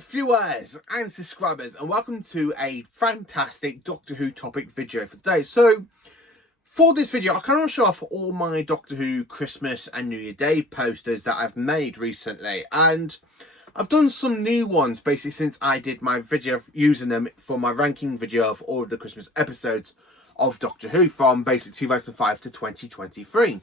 viewers and subscribers, and welcome to a fantastic Doctor Who topic video for today. So for this video, I kind of want to show off all my Doctor Who Christmas and New Year Day posters that I've made recently, and I've done some new ones basically since I did my video of using them for my ranking video of all of the Christmas episodes of Doctor Who from basically 2005 to 2023.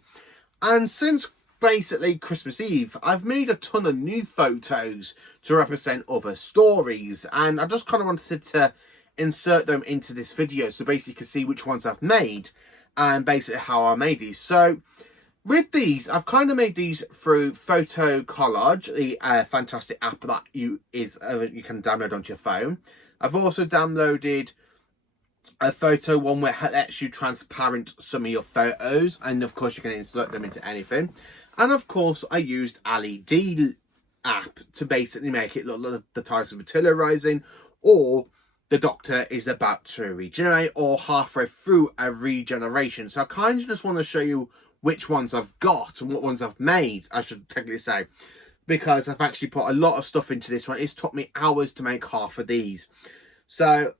And since basically Christmas Eve, I've made a ton of new photos to represent other stories, and I just kind of wanted to insert them into this video so basically you can see which ones I've made and basically how I made these. So with these, I've kind of made these through Photo Collage, the fantastic app that you can download onto your phone. I've also downloaded a photo one where it lets you transparent some of your photos, and of course you can insert them into anything. And of course I used LED app to basically make it look like the TARDIS is materializing, or the Doctor is about to regenerate, or halfway through a regeneration. So I kind of just want to show you which ones I've got and what ones I've made, I should technically say, because I've actually put a lot of stuff into this one. It's took me hours to make half of these. So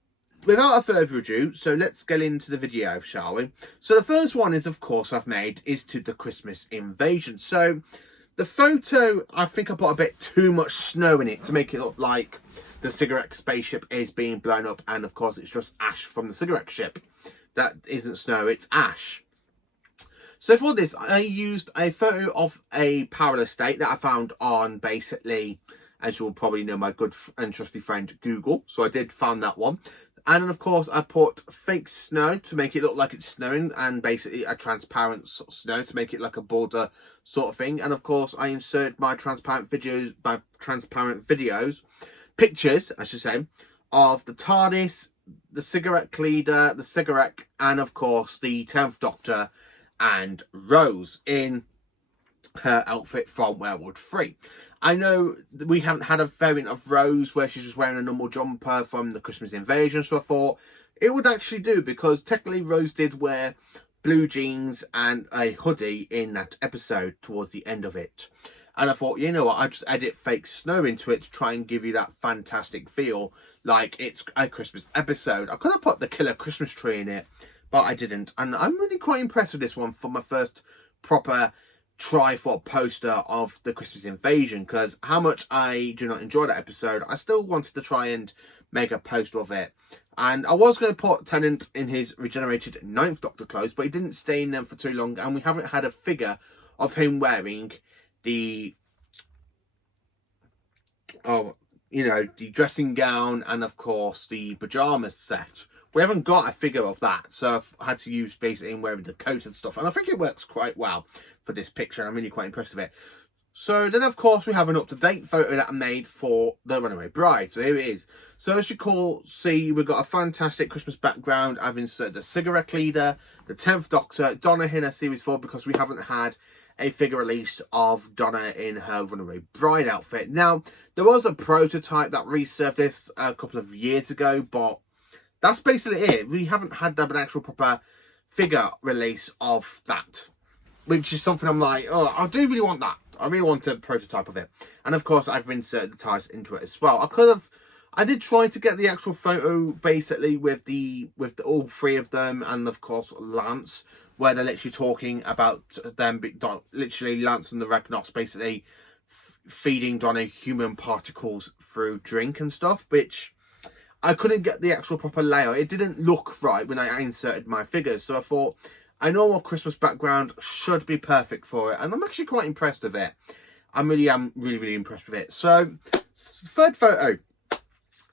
without further ado, so let's get into the video, shall we? So the first one is, of course, I've made is to the Christmas invasion. So the photo, I think I put a bit too much snow in it to make it look like the cigarette spaceship is being blown up, and of course it's just ash from the cigarette ship. That isn't snow, it's ash. So for this, I used a photo of a powerless state that I found on basically, as you'll probably know, my good and trusty friend Google. So I did find that one. And then, of course, I put fake snow to make it look like it's snowing, and basically a transparent sort of snow to make it like a border sort of thing. And, of course, I inserted my transparent videos, pictures, I should say, of the TARDIS, the cigarette leader, the cigarette, and, of course, the 10th Doctor and Rose in her outfit from Werewolf 3. I know we haven't had a variant of Rose where she's just wearing a normal jumper from the Christmas invasion, so I thought it would actually do, because technically Rose did wear blue jeans and a hoodie in that episode towards the end of it. And I thought, you know what, I'd just edit fake snow into it to try and give you that fantastic feel like it's a Christmas episode. I could have put the killer Christmas tree in it, but I didn't. And I'm really quite impressed with this one for my first proper try for a poster of the Christmas invasion, because how much I do not enjoy that episode, I still wanted to try and make a poster of it. And I was going to put Tennant in his regenerated 9th Doctor clothes, but he didn't stay in them for too long, and we haven't had a figure of him wearing the the dressing gown and of course the pajamas set. We haven't got a figure of that, so I've had to use basically him wearing the coat and stuff, and I think it works quite well for this picture. I'm really quite impressed with it. So then, of course, we have an up-to-date photo that I made for the Runaway Bride. So here it is. So as you can see, we've got a fantastic Christmas background. I've inserted the cigarette leader, the 10th Doctor, Donna in her Series 4, because we haven't had a figure release of Donna in her Runaway Bride outfit. Now, there was a prototype that resurfaced a couple of years ago, but that's basically it. We haven't had an actual proper figure release of that, which is something I'm like, oh, I do really want that. I really want a prototype of it. And of course, I've inserted the TARDIS into it as well. I did try to get the actual photo basically with all three of them, and of course Lance, where they're literally talking about them, literally Lance and the Ragnos basically feeding Donna human particles through drink and stuff, which I couldn't get the actual proper layout. It didn't look right when I inserted my figures. So I thought a normal Christmas background should be perfect for it. And I'm actually quite impressed with it. I really am really impressed with it. So third photo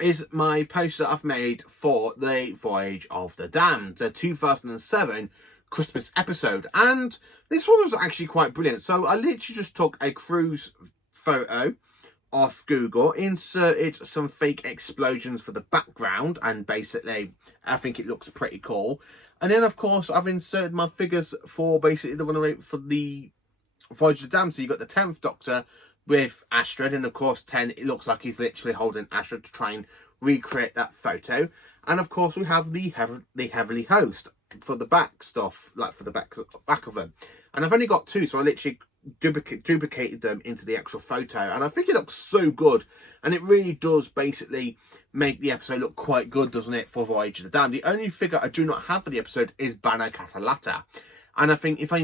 is my poster I've made for the Voyage of the Damned, the 2007 Christmas episode. And this one was actually quite brilliant. So I literally just took a cruise photo off Google, inserted some fake explosions for the background, and basically I think it looks pretty cool. And then of course I've inserted my figures for basically the Runaway for the Voyage of the Damned. So you got the 10th Doctor with Astrid, and of course 10, it looks like he's literally holding Astrid to try and recreate that photo. And of course we have the Heavenly Host for the back stuff, like for the back of them. And I've only got two, so I literally duplicated them into the actual photo, and I think it looks so good, and it really does basically make the episode look quite good, doesn't it, for Voyage of the Damned. The only figure I do not have for the episode is Banner Catalata, and I think if I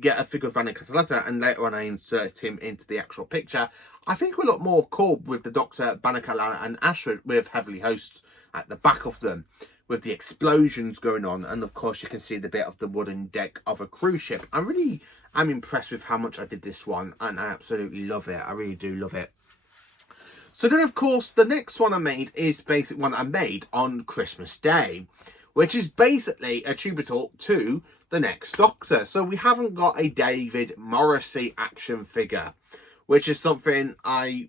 get a figure of Banner Catalata and later on I insert him into the actual picture, I think it will look more cool with the Doctor, Banner Catalata and Astrid with Heavenly Hosts at the back of them, with the explosions going on, and of course you can see the bit of the wooden deck of a cruise ship. I'm impressed with how much I did this one, and I absolutely love it. I really do love it. So then, of course, the next one I made is basically one I made on Christmas Day, which is basically attributable to the next Doctor. So we haven't got a David Morrissey action figure, which is something I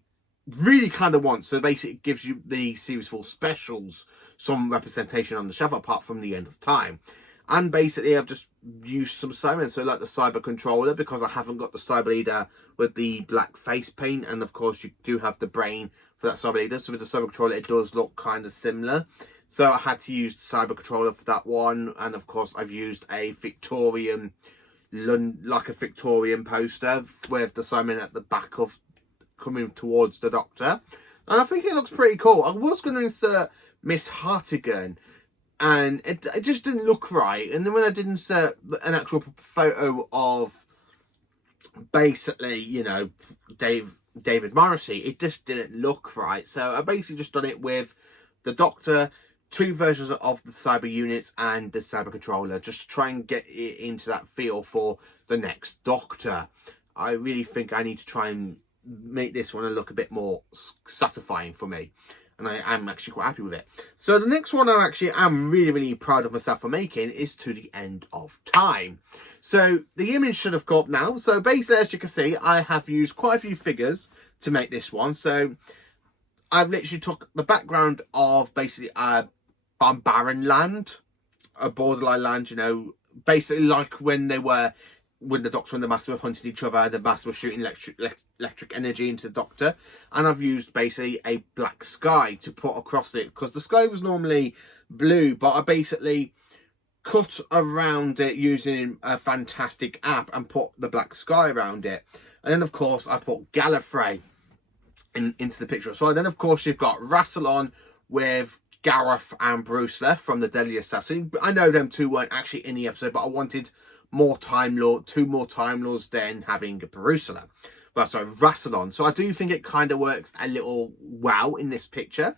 really kind of want. So basically it gives you the series 4 specials some representation on the shelf apart from the end of time. And basically I've just used some Snowman, so like the Cyber Controller, because I haven't got the Cyber Leader with the black face paint, and of course you do have the brain for that Cyber Leader. So with the Cyber Controller it does look kind of similar, so I had to use the Cyber Controller for that one. And of course I've used a Victorian, like a Victorian poster with the Snowman at the back of coming towards the Doctor, and I think it looks pretty cool. I was going to insert Miss Hartigan, and it just didn't look right, and then when I did insert an actual photo of basically, you know, David Morrissey, it just didn't look right. So I basically just done it with the Doctor, 2 versions of the Cyber units and the Cyber Controller, just to try and get it into that feel for the next Doctor. I really think I need to try and make this one look a bit more satisfying for me, and I am actually quite happy with it. So the next one I actually am really proud of myself for making is To the End of Time. So the image should have come up now. So basically, as you can see, I have used quite a few figures to make this one. So I've literally took the background of basically a barren land, a borderline land, you know, basically like when the Doctor and the Master were hunting each other, the Master was shooting electric energy into the Doctor, and I've used basically a black sky to put across it, because the sky was normally blue, but I basically cut around it using a fantastic app and put the black sky around it. And then of course I put Gallifrey into the picture. So then of course you've got Rassilon with Gareth and Bruce left from the Deadly Assassin. I know them two weren't actually in the episode, but I wanted more Time Lord, 2 more Time Lords than having Barusula. Well, sorry, Rassilon. So I do think it kind of works a little well in this picture.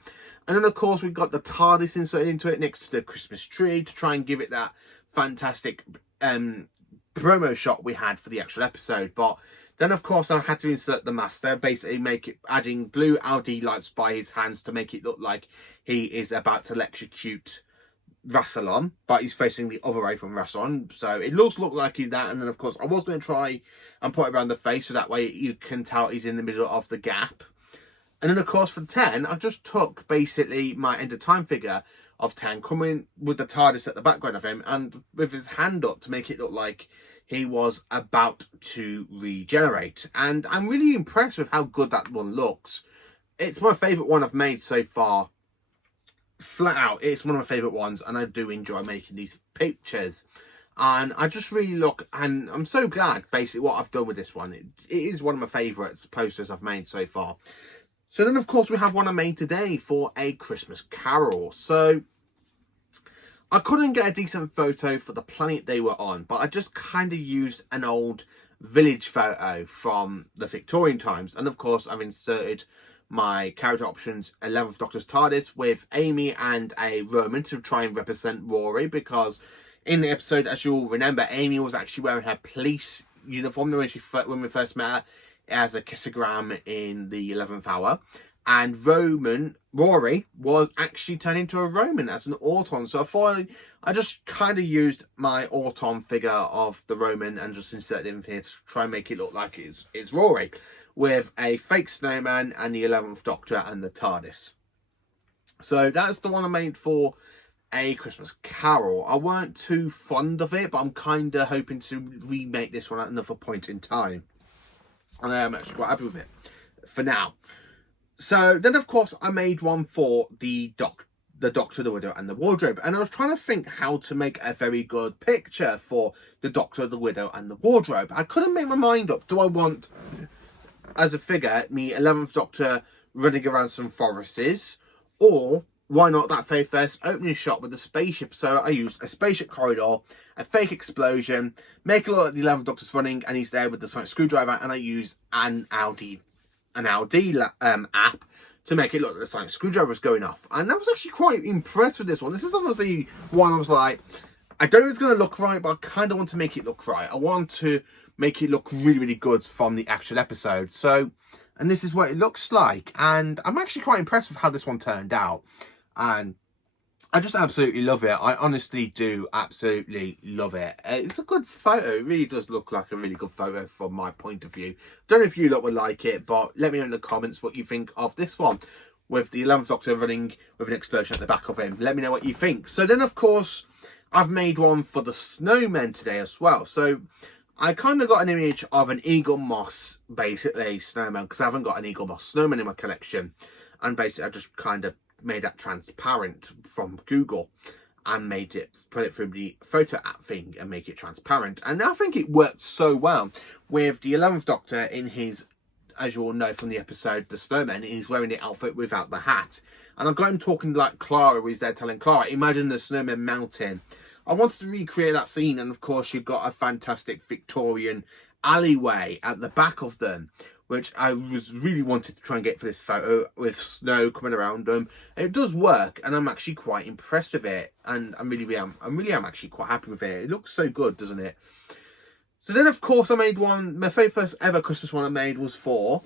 And then of course we've got the TARDIS inserted into it next to the Christmas tree to try and give it that fantastic promo shot we had for the actual episode. But then of course I had to insert the Master, basically make it adding blue LED lights by his hands to make it look like he is about to electrocute Rassilon, but he's facing the other way from Rassilon, so it looks like he's that. And then of course I was going to try and put it around the face, so that way you can tell he's in the middle of the gap. And then of course for 10 I just took basically my End of Time figure of 10, coming with the TARDIS at the background of him and with his hand up to make it look like he was about to regenerate. And I'm really impressed with how good that one looks. It's my favourite one I've made so far. Flat out, it's one of my favourite ones, and I do enjoy making these pictures. And I just really look, and I'm so glad basically what I've done with this one. It is one of my favourites posters I've made so far. So then of course we have one I made today for A Christmas Carol. So I couldn't get a decent photo for the planet they were on, but I just kind of used an old village photo from the Victorian times. And of course I've inserted my character options 11th Doctor's TARDIS with Amy and a Roman to try and represent Rory, because in the episode, as you'll remember, Amy was actually wearing her police uniform when we first met her as a kissogram in the 11th hour, and Rory was actually turned into a Roman as an Auton. So I thought I just kind of used my Auton figure of the Roman and just inserted it in here to try and make it look like it's Rory, with a fake Snowman and the 11th Doctor and the TARDIS. So that's the one I made for A Christmas Carol. I weren't too fond of it, but I'm kind of hoping to remake this one at another point in time. And I am actually quite happy with it for now. So then, of course, I made one for the the Doctor, the Widow and the Wardrobe. And I was trying to think how to make a very good picture for the Doctor, the Widow and the Wardrobe. I couldn't make my mind up. Do I want, as a figure, me 11th Doctor running around some forests, or why not that very first opening shot with the spaceship? So I used a spaceship corridor, a fake explosion, make it look like the 11th Doctor's running and he's there with the sonic screwdriver, and I used an Audi app to make it look like the sonic screwdriver is going off. And I was actually quite impressed with this one. This is obviously one I was like, I don't know if it's going to look right, but I kind of want to make it look right. I want to make it look really, really good from the actual episode. So, and this is what it looks like. And I'm actually quite impressed with how this one turned out. And I just absolutely love it. I honestly do absolutely love it. It's a good photo. It really does look like a really good photo from my point of view. Don't know if you lot would like it, but let me know in the comments what you think of this one, with the 11th Doctor running with an explosion at the back of him. Let me know what you think. So then, of course, I've made one for the Snowman today as well. So I kind of got an image of an Eagle Moss, basically, Snowman, because I haven't got an Eagle Moss Snowman in my collection. And basically, I just kind of made that transparent from Google and put it through the photo app thing and make it transparent. And I think it worked so well with the 11th Doctor in his, as you all know from the episode, the Snowman, he's wearing the outfit without the hat. And I've got him talking like Clara, he's there telling Clara, imagine the Snowman melting. I wanted to recreate that scene, and of course you've got a fantastic Victorian alleyway at the back of them, which I was really wanted to try and get for this photo, with snow coming around them. And it does work, and I'm actually quite impressed with it. And I really am actually quite happy with it. It looks so good, doesn't it? So then, of course, I made one. My very first ever Christmas one I made was for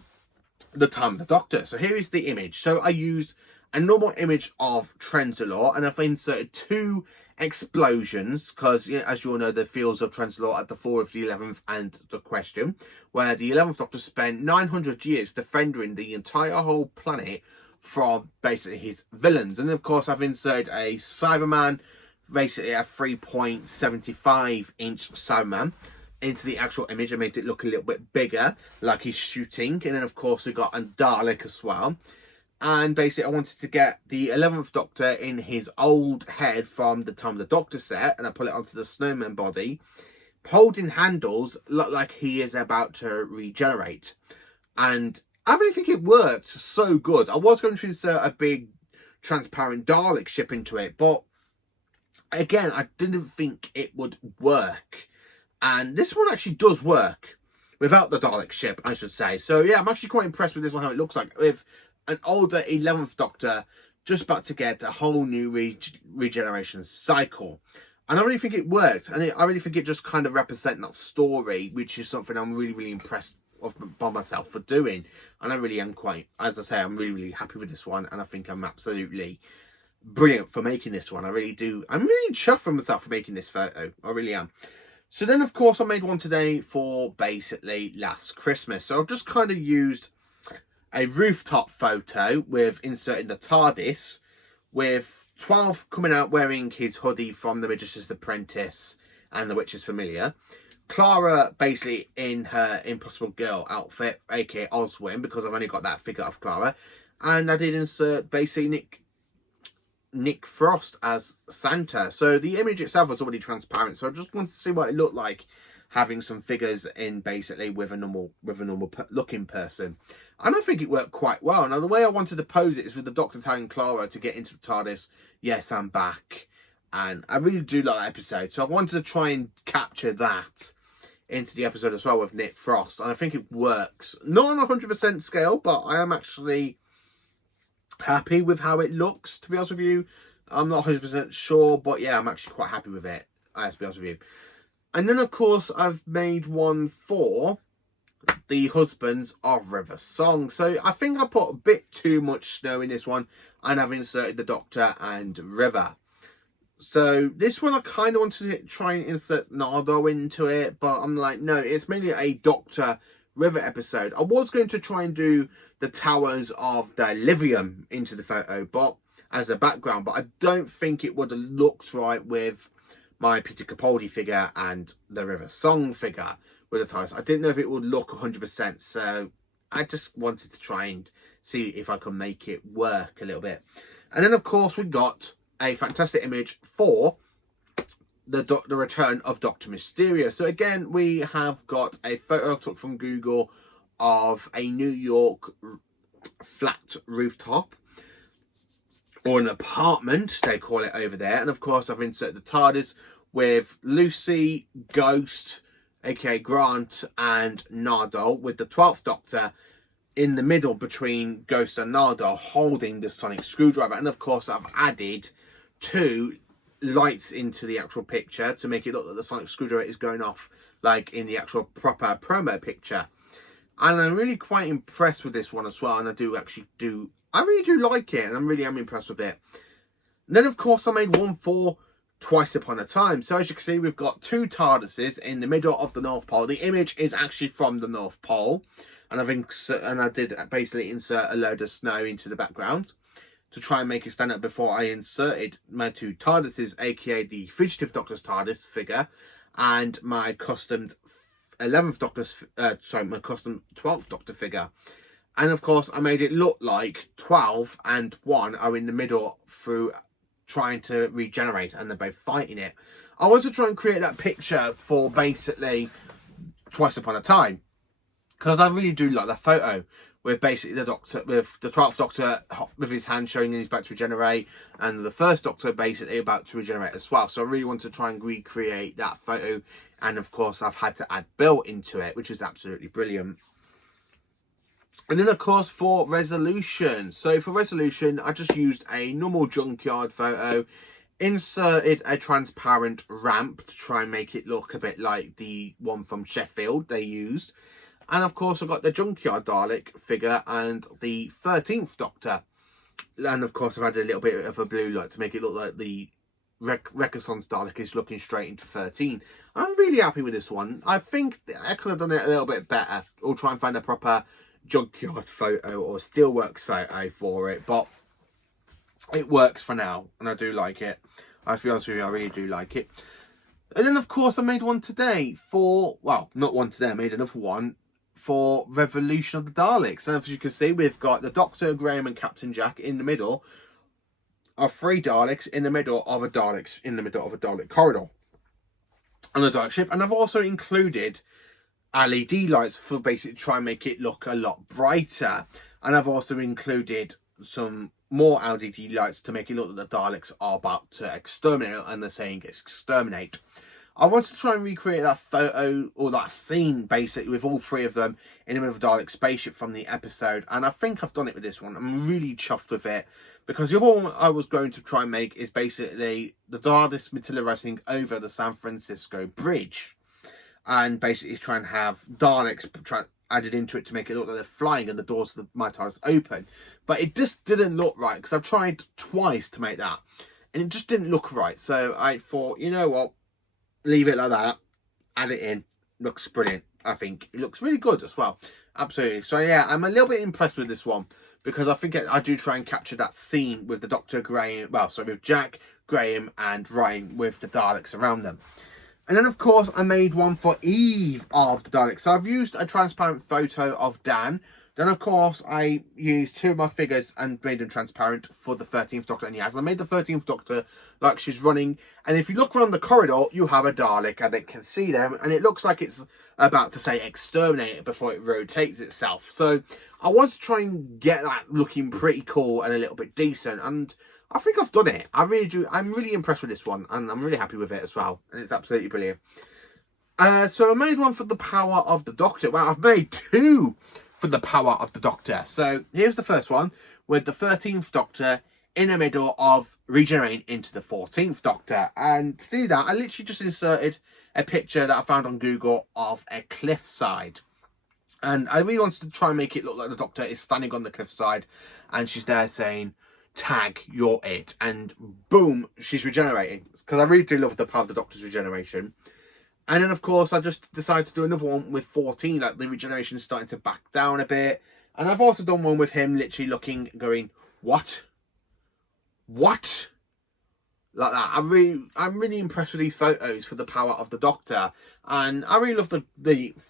the Time of the Doctor. So here is the image. So I used a normal image of Trenzalore, and I've inserted 2 explosions, because as you all know, the fields of Trenzalore at the Fall of the 11th and the Question, where the 11th Doctor spent 900 years defending the entire whole planet from basically his villains. And of course I've inserted a Cyberman, basically a 3.75 inch Cyberman into the actual image and made it look a little bit bigger, like he's shooting. And then of course we got a Dalek as well. And basically, I wanted to get the 11th Doctor in his old head from the Time of the Doctor set, and I put it onto the Snowman body, holding handles, look like he is about to regenerate. And I really think it worked so good. I was going to insert a big transparent Dalek ship into it, but again, I didn't think it would work. And this one actually does work without the Dalek ship, I should say. So yeah, I'm actually quite impressed with this one, how it looks like, with an older 11th Doctor just about to get a whole new regeneration cycle. And I really think it worked. And I really think it just kind of represents that story, which is something I'm really, really impressed by myself for doing. And I really am quite, as I say, I'm really, really happy with this one. And I think I'm absolutely brilliant for making this one. I really do. I'm really chuffed with myself for making this photo. I really am. So then, of course, I made one today for basically last Christmas. So I've just kind of used a rooftop photo with inserting the TARDIS, with 12 coming out wearing his hoodie from The Magician's Apprentice and The Witch's Familiar. Clara basically in her Impossible Girl outfit, aka Oswin, because I've only got that figure of Clara. And I did insert basically Nick Frost as Santa. So the image itself was already transparent, so I just wanted to see what it looked like having some figures in basically with a normal looking person. And I think it worked quite well. Now the way I wanted to pose it is with the Doctor telling Clara to get into the TARDIS, yes, I'm back. And I really do like that episode, so I wanted to try and capture that into the episode as well with Nick Frost, and I think it works. Not on 100% scale, but I am actually happy with how it looks, to be honest with you. I'm not 100% sure, but yeah, I'm actually quite happy with it, I have to be honest with you. And then, of course, I've made one for the Husbands of River Song. So I think I put a bit too much snow in this one, and I've inserted the Doctor and River. So this one I kind of wanted to try and insert Nardo into it, but I'm like, no, it's mainly a Doctor River episode. I was going to try and do the Towers of Delirium into the photo, but as a background, but I don't think it would have looked right with my Peter Capaldi figure and the River Song figure with the tires. I didn't know if it would look 100%, so I just wanted to try and see if I can make it work a little bit. And then, of course, we got a fantastic image for the return of Dr. Mysterio. So again, we have got a photo I took from Google of a New York flat rooftop, or an apartment, they call it over there. And of course, I've inserted the TARDIS with Lucy, Ghost, aka Grant, and Nardole, with the 12th Doctor in the middle between Ghost and Nardole, holding the sonic screwdriver. And of course, I've added 2 lights into the actual picture to make it look like the sonic screwdriver is going off like in the actual proper promo picture. And I'm really quite impressed with this one as well. And I really do like it, and I'm really impressed with it. And then, of course, I made one for Twice Upon a Time. So as you can see, we've got 2 TARDISes in the middle of the North Pole. The image is actually from the North Pole, and I did basically insert a load of snow into the background to try and make it stand up before I inserted my 2 TARDISes, aka the Fugitive Doctor's TARDIS figure and my custom 11th Doctor's, my custom 12th Doctor figure. And of course, I made it look like 12 and 1 are in the middle through trying to regenerate, and they're both fighting it. I want to try and create that picture for basically Twice Upon a Time, because I really do like that photo with basically the Doctor, with the 12th Doctor with his hand showing he's about to regenerate, and the first Doctor basically about to regenerate as well. So I really want to try and recreate that photo, and of course I've had to add Bill into it, which is absolutely brilliant. And then, of course, for resolution. So for resolution, I just used a normal junkyard photo, inserted a transparent ramp to try and make it look a bit like the one from Sheffield they used. And, of course, I've got the junkyard Dalek figure and the 13th Doctor. And, of course, I've added a little bit of a blue light to make it look like the Renaissance Dalek is looking straight into 13. I'm really happy with this one. I think I could have done it a little bit better, or try and find a proper junkyard photo or steelworks photo for it, but it works for now, and I do like it. I have to be honest with you, I really do like it. And then, of course, I made one today for, well, not one today, I made another one for Revolution of the Daleks. And as you can see, we've got the Doctor, Graham, and Captain Jack in the middle of 3 Daleks in the middle of a Dalek corridor on a Dalek ship. And I've also included LED lights for basically try and make it look a lot brighter. And I've also included some more LED lights to make it look like the Daleks are about to exterminate, and they're saying exterminate. I wanted to try and recreate that photo, or that scene basically, with all 3 of them in the middle of a Dalek spaceship from the episode, and I think I've done it with this one. I'm really chuffed with it, because the other one I was going to try and make is basically the TARDIS materializing over the San Francisco Bridge, and basically try and have Daleks added into it to make it look like they're flying and the doors of my TARDIS open. But it just didn't look right, because I've tried twice to make that, and it just didn't look right. So I thought, you know what, leave it like that, add it in, looks brilliant. I think it looks really good as well, absolutely. So yeah, I'm a little bit impressed with this one, because I think I do try and capture that scene with the Dr. Graham, with Jack, Graham and Ryan with the Daleks around them. And then, of course, I made one for Eve of the Daleks. So I've used a transparent photo of Dan. Then, of course, I used 2 of my figures and made them transparent for the 13th Doctor and Yaz. I made the 13th Doctor like she's running. And if you look around the corridor, you have a Dalek, and it can see them. And it looks like it's about to say exterminate before it rotates itself. So I want to try and get that looking pretty cool and a little bit decent. And I think I've done it. I really do. I'm really impressed with this one, and I'm really happy with it as well. And it's absolutely brilliant. So I made one for the Power of the Doctor. Well, I've made 2 for the Power of the Doctor. So here's the first one with the 13th Doctor in the middle of regenerating into the 14th Doctor. And to do that, I literally just inserted a picture that I found on Google of a cliffside. And I really wanted to try and make it look like the Doctor is standing on the cliffside, and she's there saying, "Tag, you're it," and boom, she's regenerating, because I really do love the Power of the Doctor's regeneration. And then, of course, I just decided to do another one with 14, like the regeneration is starting to back down a bit. And I've also done one with him literally looking, going, what like that. I'm really impressed with these photos for the Power of the Doctor, and I really love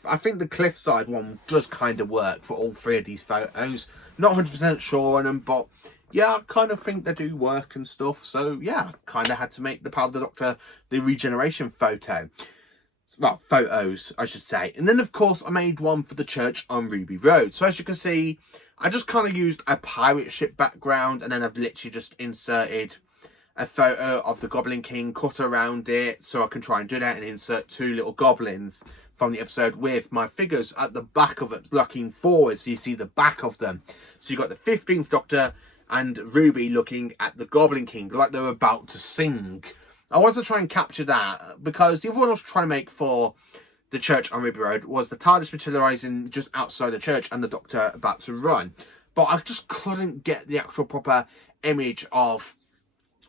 I think the cliffside one does kind of work for all 3 of these photos. Not 100% sure on them, but yeah, I kind of think they do work and stuff. So yeah, kind of had to make the Power of the Doctor the regeneration photo. Well, photos, I should say. And then, of course, I made one for the church on Ruby Road. So as you can see, I just kind of used a pirate ship background, and then I've literally just inserted a photo of the Goblin King, cut around it, so I can try and do that and insert 2 little goblins from the episode with my figures at the back of it, looking forward, so you see the back of them. So you've got the 15th Doctor and Ruby looking at the Goblin King, like they were about to sing. I wanted to try and capture that, because the other one I was trying to make for the church on Ruby Road was the TARDIS materialising just outside the church and the Doctor about to run. But I just couldn't get the actual proper image of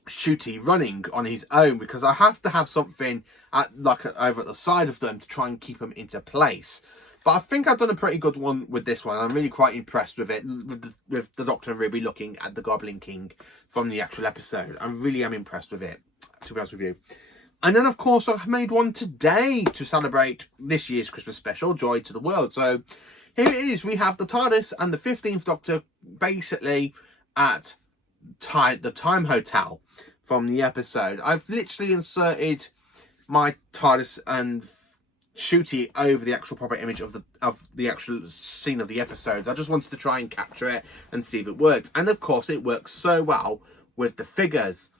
Shooty running on his own, because I have to have something over at the side of them to try and keep them into place. But I think I've done a pretty good one with this one. I'm really quite impressed with it, with the Doctor and Ruby looking at the Goblin King from the actual episode. I really am impressed with it, to be honest with you. And then, of course, I've made one today to celebrate this year's Christmas special, Joy to the World. So here it is. We have the TARDIS and the 15th Doctor basically at the Time Hotel from the episode. I've literally inserted my TARDIS and Shooty over the actual proper image of the actual scene of the episode. I just wanted to try and capture it and see if it worked. And of course it works so well with the figures.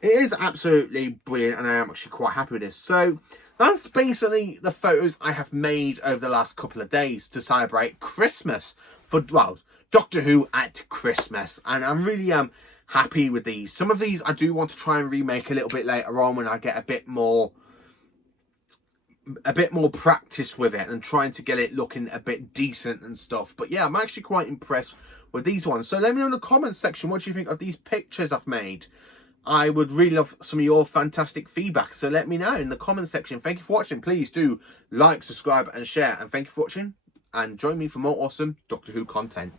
It is absolutely brilliant, and I am actually quite happy with this. So that's basically the photos I have made over the last couple of days to celebrate Christmas for, well, Doctor Who at Christmas. And I'm really happy with these. Some of these I do want to try and remake a little bit later on when I get a bit more practice with it and trying to get it looking a bit decent and stuff. But yeah, I'm actually quite impressed with these ones. So let me know in the comments section what you think of these pictures I've made. I would really love some of your fantastic feedback, so let me know in the comments section. Thank you for watching. Please do like, subscribe and share, and thank you for watching, and join me for more awesome Doctor Who content.